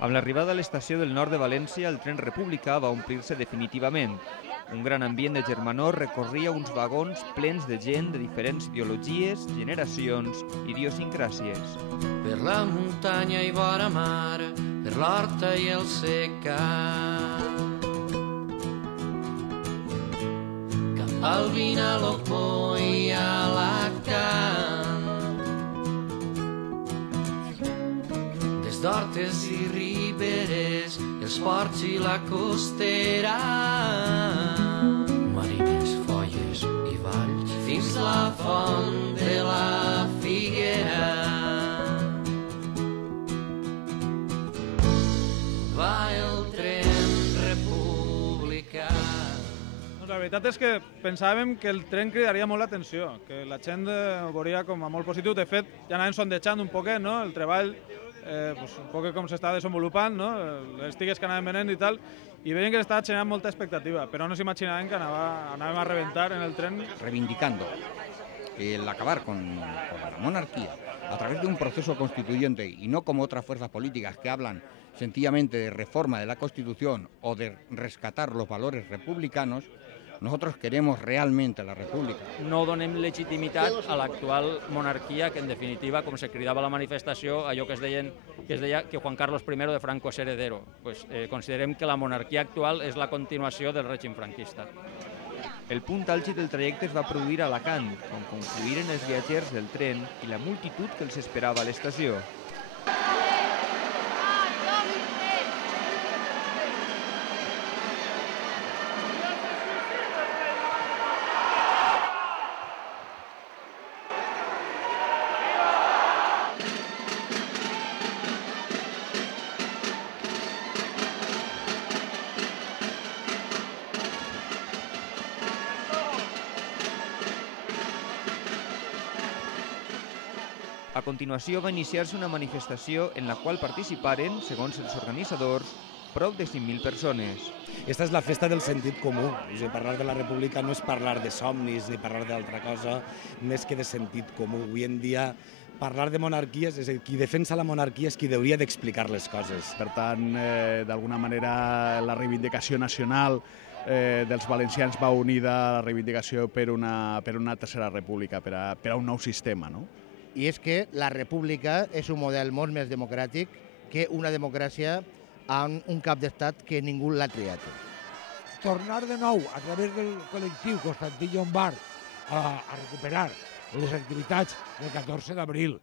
Amb l'arribada a l'estació del nord de València, el tren republicà va omplir-se definitivament. Un gran ambient de germanor recorria uns vagons plens de gent de diferents ideologies, generacions i idiosincràsies. Per la muntanya i vora mar, per l'horta i el secà. Cap al Vinalopó i a Alacant. Des d'hortes i riberes, els ports i la costera. Marines, folles i valls, fins la font de la Figuera. Va el tren republicà. La veritat és que pensàvem que el tren cridaria molt l'atenció, que la gent ho veuria com a molt positiu. De fet, ja anàvem sondejant un poquet, no? El treball, un poquet com s'està desenvolupant, no? Les tigues que anàvem venent i tal, i veiem que s'estava generant molta expectativa, però no s'imaginaven que anàvem a reventar en el tren. Reivindicando el acabar con la monarquía a través de un proceso constituyente y no como otras fuerzas políticas que hablan sencillamente de reforma de la Constitución o de rescatar los valores republicanos. Nosotros queremos realmente la república. No donem legitimitat a l'actual monarquia, que en definitiva, com se cridava a la manifestació, allò que es deia que Juan Carlos I de Franco és heredero. Considerem que la monarquia actual és la continuació del règim franquista. El punt àlgid del trajecte es va produir a Alacant, on confluïren els viatgers del tren i la multitud que els esperava a l'estació. A continuació va iniciar-se una manifestació en la qual participaren, segons els organitzadors, prop de 5.000 persones. Esta és la festa del sentit comú. Parlar de la república no és parlar de somnis ni parlar d'altra cosa més que de sentit comú. Avui en dia parlar de monarquies, és a dir, qui defensa la monarquia és qui hauria d'explicar les coses. Per tant, d'alguna manera, la reivindicació nacional dels valencians va unida a la reivindicació per una tercera república, per a un nou sistema, no? I és que la república és un model molt més democràtic que una democràcia amb un cap d'estat que ningú l'ha triat. Tornar de nou, a través del col·lectiu Constantí Llombart, a recuperar les activitats del 14 d'abril,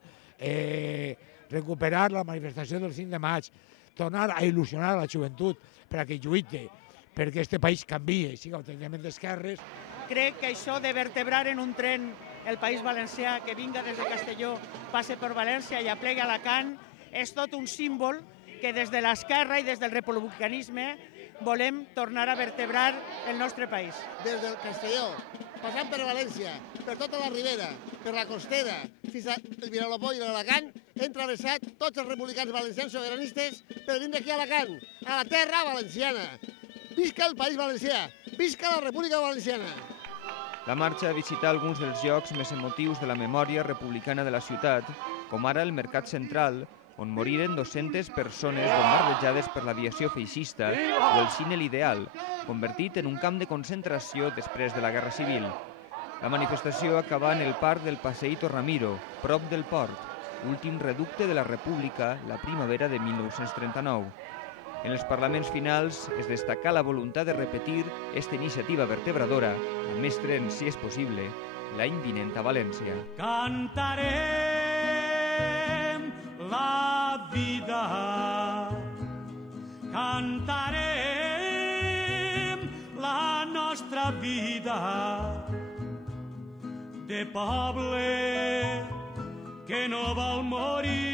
recuperar la manifestació del 5 de maig, tornar a il·lusionar la joventut per a que lluite perquè aquest país canvie i sigui autènticament d'esquerres. Crec que això de vertebrar en un tren el País Valencià, que vinga des de Castelló, passe per València i aplegui a Alacant, és tot un símbol que des de l'esquerra i des del republicanisme volem tornar a vertebrar el nostre país. Des del Castelló, passant per València, per tota la Ribera, per la Costera, fins al Vinalopó i l'Alacant, hem travessat tots els republicans valencians sobiranistes per vindre aquí a Alacant, a la terra valenciana. Visca el País Valencià! Visca la República Valenciana! La marxa visità alguns dels llocs més emotius de la memòria republicana de la ciutat, com ara el Mercat Central, on moriren 200 persones bombardejades per l'aviació feixista, o el Cine l'Ideal, convertit en un camp de concentració després de la Guerra Civil. La manifestació acabà en el parc del Passeito Ramiro, prop del port, l'últim reducte de la República la primavera de 1939. En els parlaments finals es destacà la voluntat de repetir esta iniciativa vertebradora, amb més trens, si és possible, l'any vinent a València. Cantarem la vida, cantarem la nostra vida de poble que no vol morir.